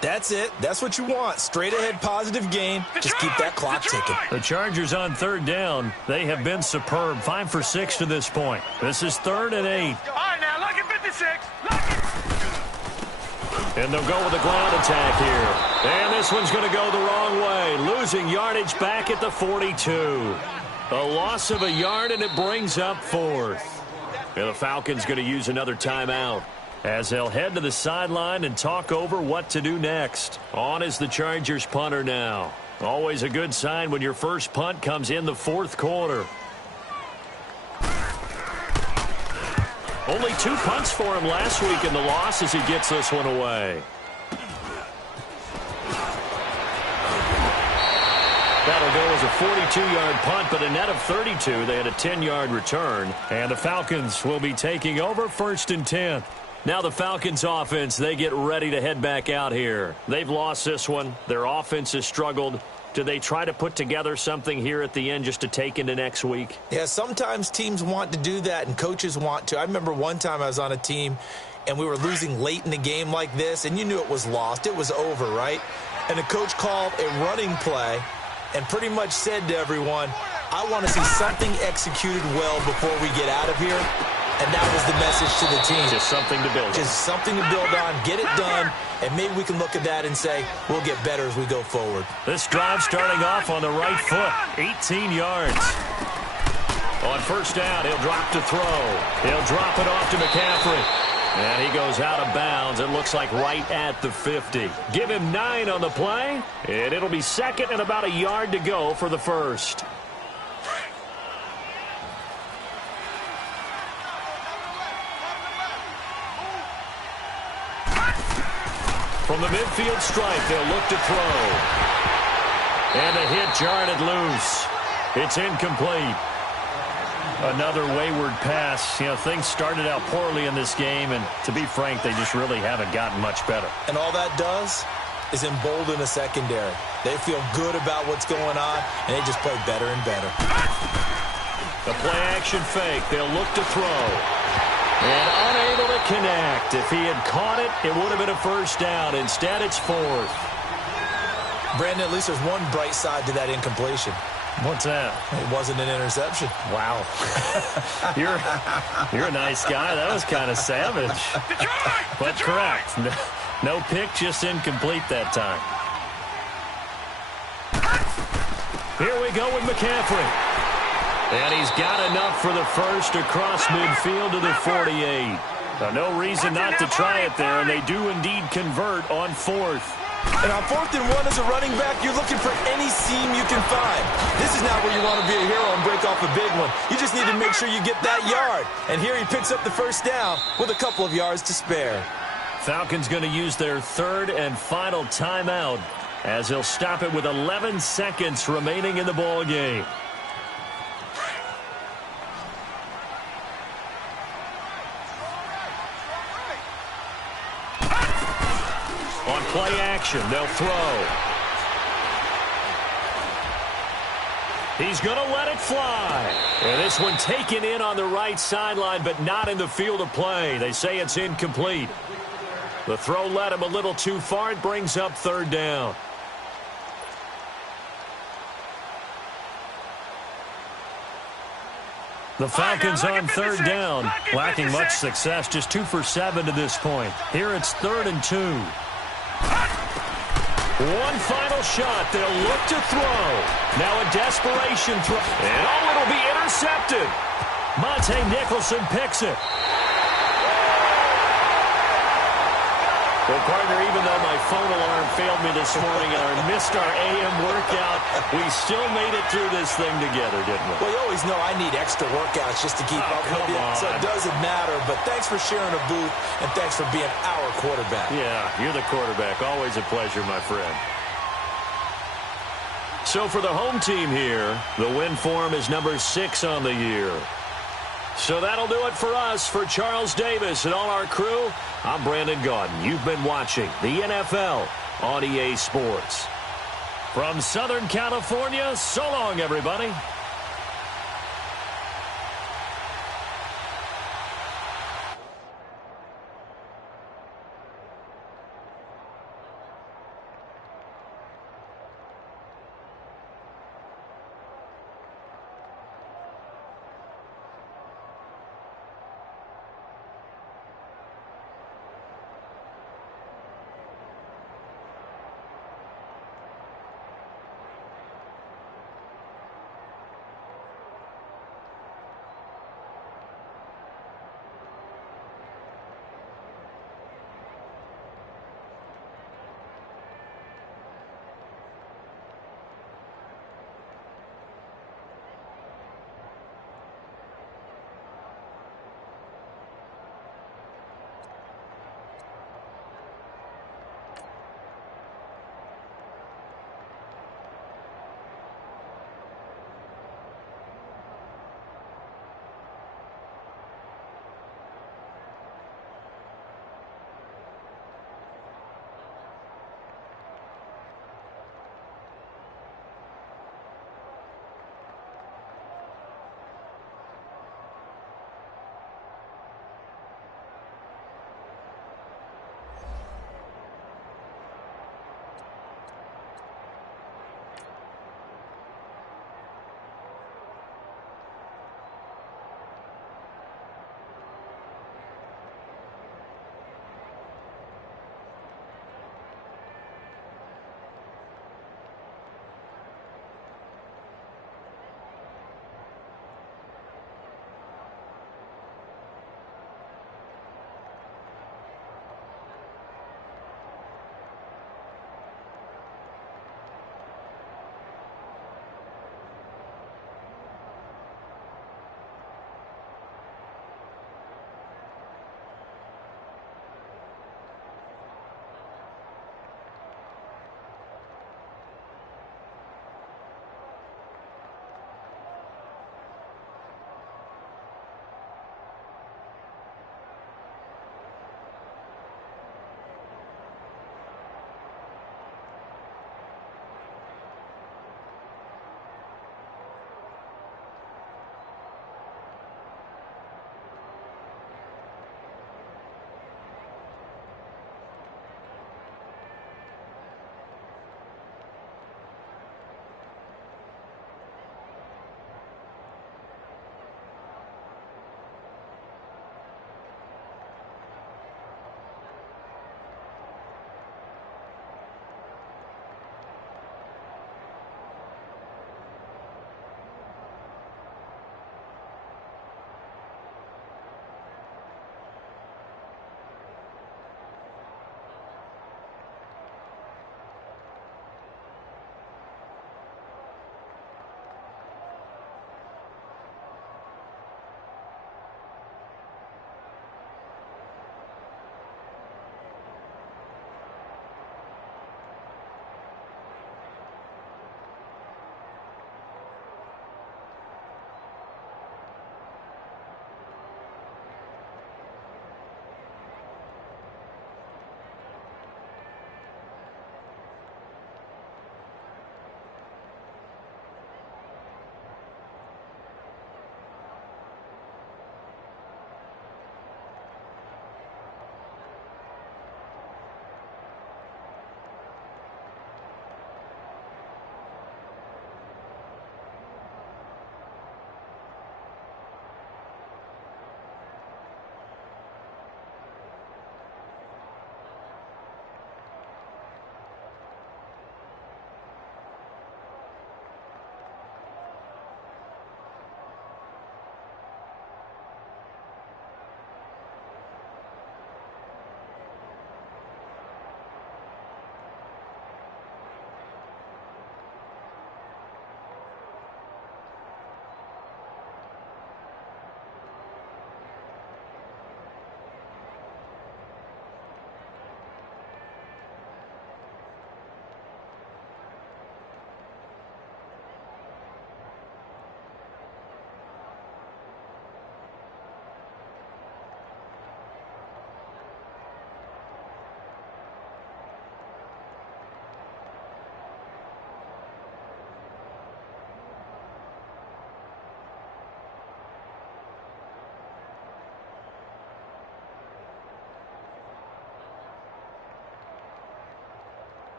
That's it. That's what you want. Straight ahead positive gain. Just keep that clock ticking. The Chargers on 3rd down. They have been superb. 5 for 6 to this point. This is 3rd and 8. All right, now, look at 56. Look at... And they'll go with a ground attack here. And this one's going to go the wrong way. Losing yardage back at the 42. A loss of a yard, and it brings up 4th. And the Falcons going to use another timeout, as they'll head to the sideline and talk over what to do next. On is the Chargers punter now. Always a good sign when your first punt comes in the 4th quarter. Only 2 punts for him last week in the loss as he gets this one away. That'll go as a 42-yard punt, but a net of 32. They had a 10-yard return. And the Falcons will be taking over 1st and 10. Now the Falcons offense, they get ready to head back out here. They've lost this one. Their offense has struggled. Do they try to put together something here at the end just to take into next week? Yeah, sometimes teams want to do that and coaches want to. I remember one time I was on a team and we were losing late in the game like this, and you knew it was lost. It was over, right? And the coach called a running play and pretty much said to everyone, I want to see something executed well before we get out of here. And that was the message to the team. Just something to build on. Just something to build on, get it done, and maybe we can look at that and say, we'll get better as we go forward. This drive starting off on the right foot, 18 yards. On 1st down, he'll drop to throw. He'll drop it off to McCaffrey. And he goes out of bounds. It looks like right at the 50. Give him 9 on the play, and it'll be 2nd and about a yard to go for the 1st. From the midfield stripe, they'll look to throw. And the hit jarred it loose. It's incomplete. Another wayward pass. You know, things started out poorly in this game, and to be frank, they just really haven't gotten much better. And all that does is embolden the secondary. They feel good about what's going on, and they just play better and better. The play-action fake. They'll look to throw. And unable to connect. If he had caught it, it would have been a 1st down. Instead, it's 4th. Brandon, at least there's one bright side to that incompletion. What's that? It wasn't an interception. Wow. You're a nice guy. That was kind of savage. But correct. No pick, just incomplete that time. Here we go with McCaffrey. And he's got enough for the 1st across midfield to the 48. No reason not to try it there, and they do indeed convert on 4th. And on 4th and 1 as a running back, you're looking for any seam you can find. This is not where you want to be a hero and break off a big one. You just need to make sure you get that yard. And here he picks up the 1st down with a couple of yards to spare. Falcons going to use their 3rd and final timeout as they'll stop it with 11 seconds remaining in the ball game. On play action, they'll throw. He's going to let it fly. And this one taken in on the right sideline, but not in the field of play. They say it's incomplete. The throw led him a little too far. It brings up 3rd down. The Falcons on 3rd down, lacking much success, just 2 for 7 to this point. Here it's 3rd and 2. One final shot. They'll look to throw. Now a desperation throw. And it'll be intercepted. Monte Nicholson picks it. Well, partner, even though my phone alarm failed me this morning and I missed our AM workout, we still made it through this thing together, didn't we? Well, you always know I need extra workouts just to keep up with you, so it doesn't matter. But thanks for sharing a booth, and thanks for being our quarterback. Yeah, you're the quarterback. Always a pleasure, my friend. So for the home team here, the win form is number 6 on the year. So that'll do it for us. For Charles Davis and all our crew, I'm Brandon Gaudin. You've been watching the NFL on EA Sports. From Southern California, so long, everybody.